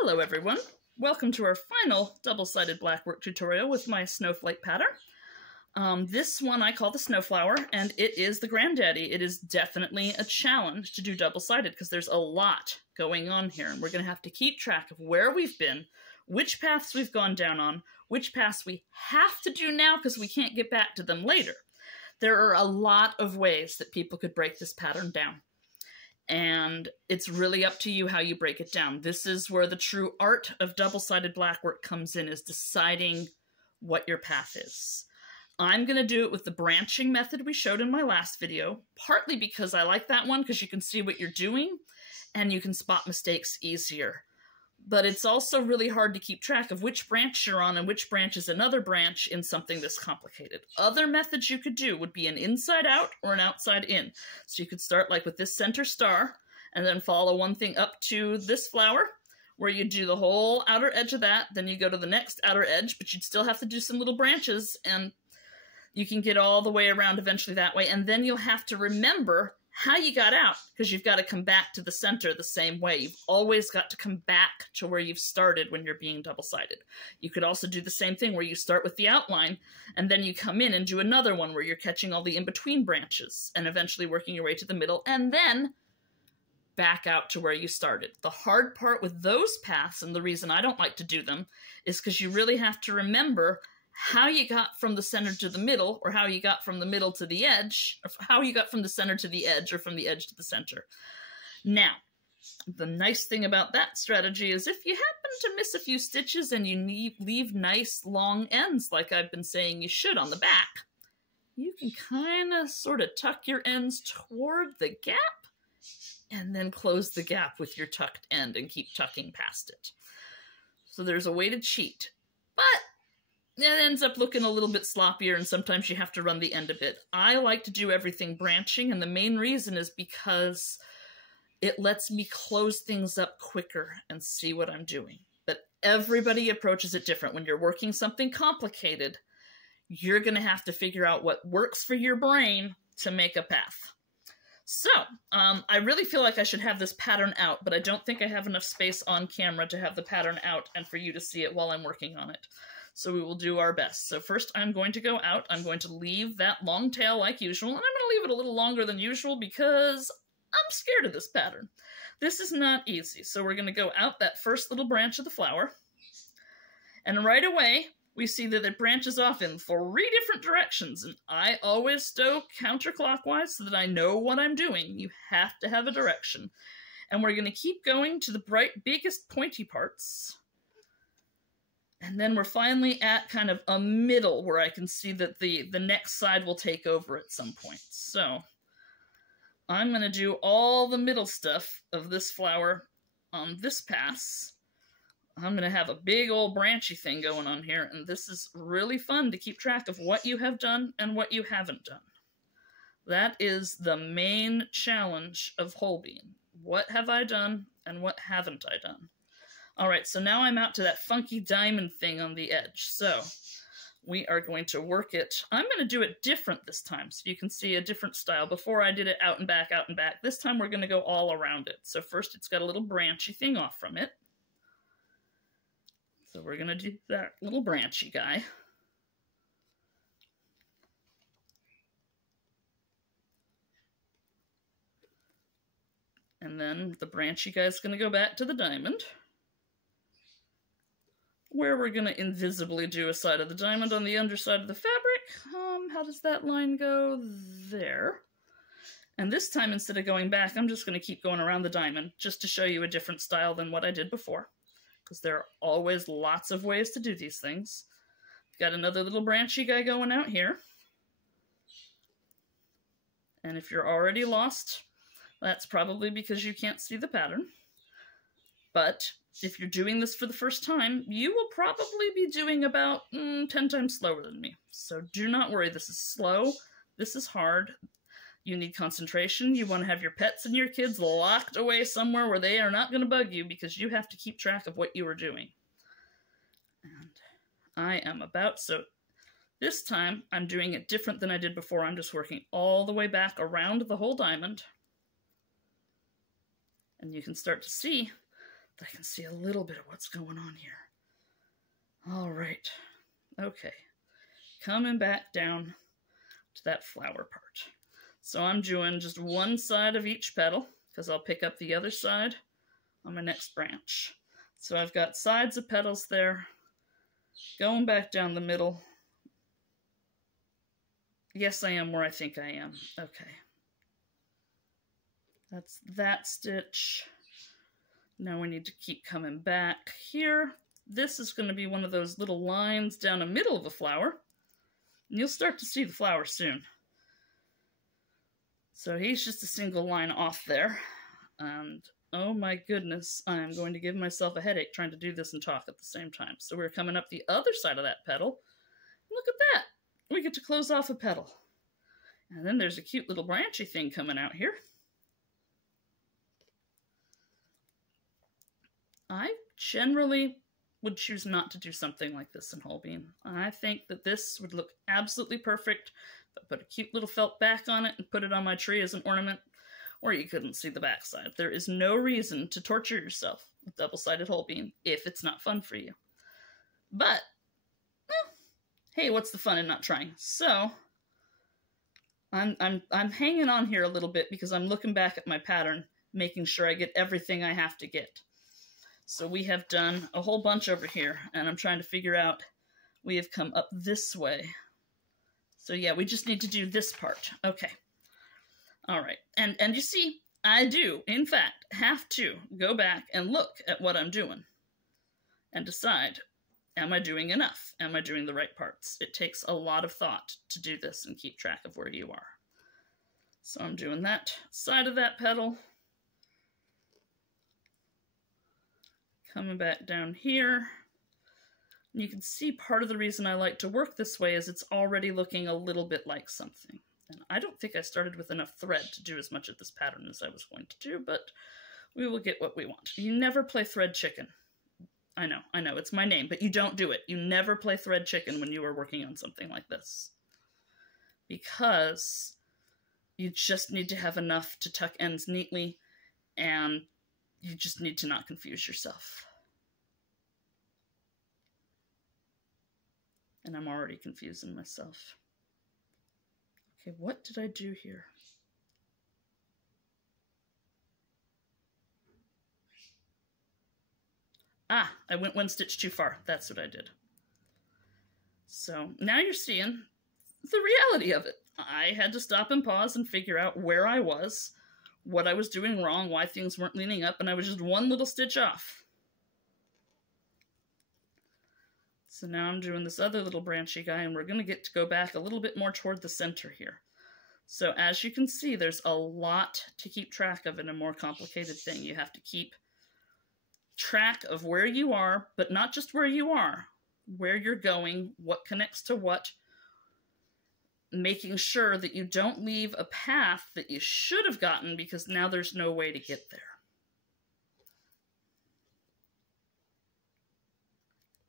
Hello everyone, welcome to our final double-sided blackwork tutorial with my snowflake pattern. This one I call the Snowflower, and it is the granddaddy. It is definitely a challenge to do double-sided because there's a lot going on here, and we're going to have to keep track of where we've been, which paths we've gone down on, which paths we have to do now because we can't get back to them later. There are a lot of ways that people could break this pattern down. And it's really up to you how you break it down. This is where the true art of double-sided blackwork comes in, is deciding what your path is. I'm going to do it with the branching method we showed in my last video, partly because I like that one because you can see what you're doing and you can spot mistakes easier. But it's also really hard to keep track of which branch you're on and which branch is another branch in something this complicated. Other methods you could do would be an inside out or an outside in. So you could start like with this center star and then follow one thing up to this flower where you do the whole outer edge of that. Then you go to the next outer edge, but you'd still have to do some little branches and you can get all the way around eventually that way. And then you'll have to remember how you got out, because you've got to come back to the center the same way. You've always got to come back to where you've started when you're being double-sided. You could also do the same thing where you start with the outline and then you come in and do another one where you're catching all the in-between branches and eventually working your way to the middle and then back out to where you started. The hard part with those paths, and the reason I don't like to do them, is because you really have to remember how you got from the center to the middle, or how you got from the middle to the edge, or how you got from the center to the edge, or from the edge to the center. Now, the nice thing about that strategy is if you happen to miss a few stitches and you leave nice long ends, like I've been saying you should on the back, you can kind of sort of tuck your ends toward the gap and then close the gap with your tucked end and keep tucking past it. So there's a way to cheat, but it ends up looking a little bit sloppier, and sometimes you have to run the end of it. I like to do everything branching, and the main reason is because it lets me close things up quicker and see what I'm doing. But everybody approaches it different. When you're working something complicated, you're going to have to figure out what works for your brain to make a path. So, I really feel like I should have this pattern out, but I don't think I have enough space on camera to have the pattern out and for you to see it while I'm working on it. So we will do our best. So first I'm going to go out. I'm going to leave that long tail like usual, and I'm going to leave it a little longer than usual because I'm scared of this pattern. This is not easy. So we're going to go out that first little branch of the flower, and right away we see that it branches off in 3 different directions, and I always stow counterclockwise so that I know what I'm doing. You have to have a direction. And we're going to keep going to the biggest pointy parts. And then we're finally at kind of a middle where I can see that the next side will take over at some point. So I'm going to do all the middle stuff of this flower on this pass. I'm going to have a big old branchy thing going on here, and this is really fun to keep track of what you have done and what you haven't done. That is the main challenge of whole bean. What have I done and what haven't I done? All right, so now I'm out to that funky diamond thing on the edge. So we are going to work it. I'm going to do it different this time so you can see a different style. Before I did it out and back, out and back. This time we're going to go all around it. So first it's got a little branchy thing off from it. So we're going to do that little branchy guy. And then the branchy guy is going to go back to the diamond, where we're going to invisibly do a side of the diamond on the underside of the fabric. How does that line go? There. And this time, instead of going back, I'm just going to keep going around the diamond just to show you a different style than what I did before, because there are always lots of ways to do these things. Got another little branchy guy going out here. And if you're already lost, that's probably because you can't see the pattern. But if you're doing this for the first time, you will probably be doing about 10 times slower than me. So do not worry, this is slow, this is hard. You need concentration. You want to have your pets and your kids locked away somewhere where they are not going to bug you, because you have to keep track of what you are doing. And I am about, so this time I'm doing it different than I did before. I'm just working all the way back around the whole diamond. And you can start to see I can see a little bit of what's going on here. All right. Okay. Coming back down to that flower part. So I'm doing just one side of each petal because I'll pick up the other side on my next branch. So I've got sides of petals there, going back down the middle. Yes, I am where I think I am. Okay. That's that stitch. Now we need to keep coming back here. This is going to be one of those little lines down the middle of the flower. And you'll start to see the flower soon. So he's just a single line off there. And oh my goodness, I am going to give myself a headache trying to do this and talk at the same time. So we're coming up the other side of that petal. Look at that. We get to close off a petal. And then there's a cute little branchy thing coming out here. I generally would choose not to do something like this in Holbein. I think that this would look absolutely perfect if I put a cute little felt back on it and put it on my tree as an ornament, or you couldn't see the backside. There is no reason to torture yourself with double-sided Holbein if it's not fun for you. But, well, hey, what's the fun in not trying? So, I'm hanging on here a little bit because I'm looking back at my pattern, making sure I get everything I have to get. So we have done a whole bunch over here, and I'm trying to figure out, we have come up this way. So yeah, we just need to do this part. Okay. All right. And you see, I do, in fact, have to go back and look at what I'm doing and decide, am I doing enough? Am I doing the right parts? It takes a lot of thought to do this and keep track of where you are. So I'm doing that side of that petal. Coming back down here. And you can see part of the reason I like to work this way is it's already looking a little bit like something. And I don't think I started with enough thread to do as much of this pattern as I was going to do, but we will get what we want. You never play thread chicken. I know, it's my name, but you don't do it. You never play thread chicken when you are working on something like this. Because you just need to have enough to tuck ends neatly, and you just need to not confuse yourself. And I'm already confusing myself. Okay, what did I do here? Ah, I went one stitch too far. That's what I did. So now you're seeing the reality of it. I had to stop and pause and figure out where I was, what I was doing wrong, why things weren't leaning up, and I was just one little stitch off. So now I'm doing this other little branchy guy, and we're going to get to go back a little bit more toward the center here. So as you can see, there's a lot to keep track of in a more complicated thing. You have to keep track of where you are, but not just where you are, where you're going, what connects to what, making sure that you don't leave a path that you should have gotten because now there's no way to get there.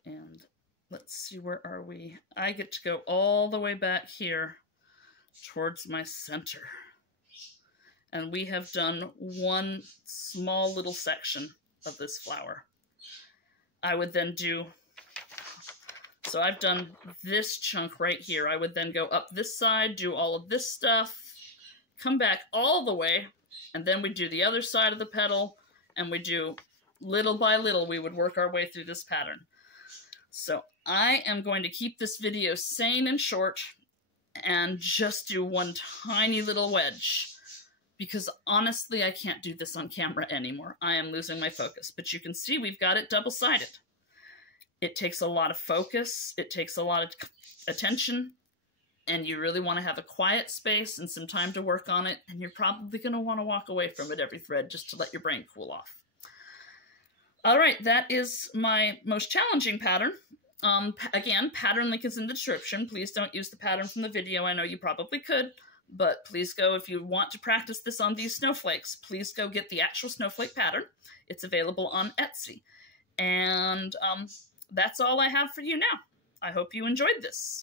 And let's see, where are we? I get to go all the way back here towards my center. And we have done one small little section of this flower. I would then do, so I've done this chunk right here. I would then go up this side, do all of this stuff, come back all the way, and then we do the other side of the petal, and we do little by little, we would work our way through this pattern. So I am going to keep this video sane and short and just do one tiny little wedge, because honestly, I can't do this on camera anymore. I am losing my focus, but you can see we've got it double-sided. It takes a lot of focus, it takes a lot of attention, and you really want to have a quiet space and some time to work on it, and you're probably going to want to walk away from it every thread just to let your brain cool off. All right, that is my most challenging pattern. Again, pattern link is in the description. Please don't use the pattern from the video. I know you probably could, but please go, if you want to practice this on these snowflakes, please go get the actual snowflake pattern. It's available on Etsy. And that's all I have for you now. I hope you enjoyed this.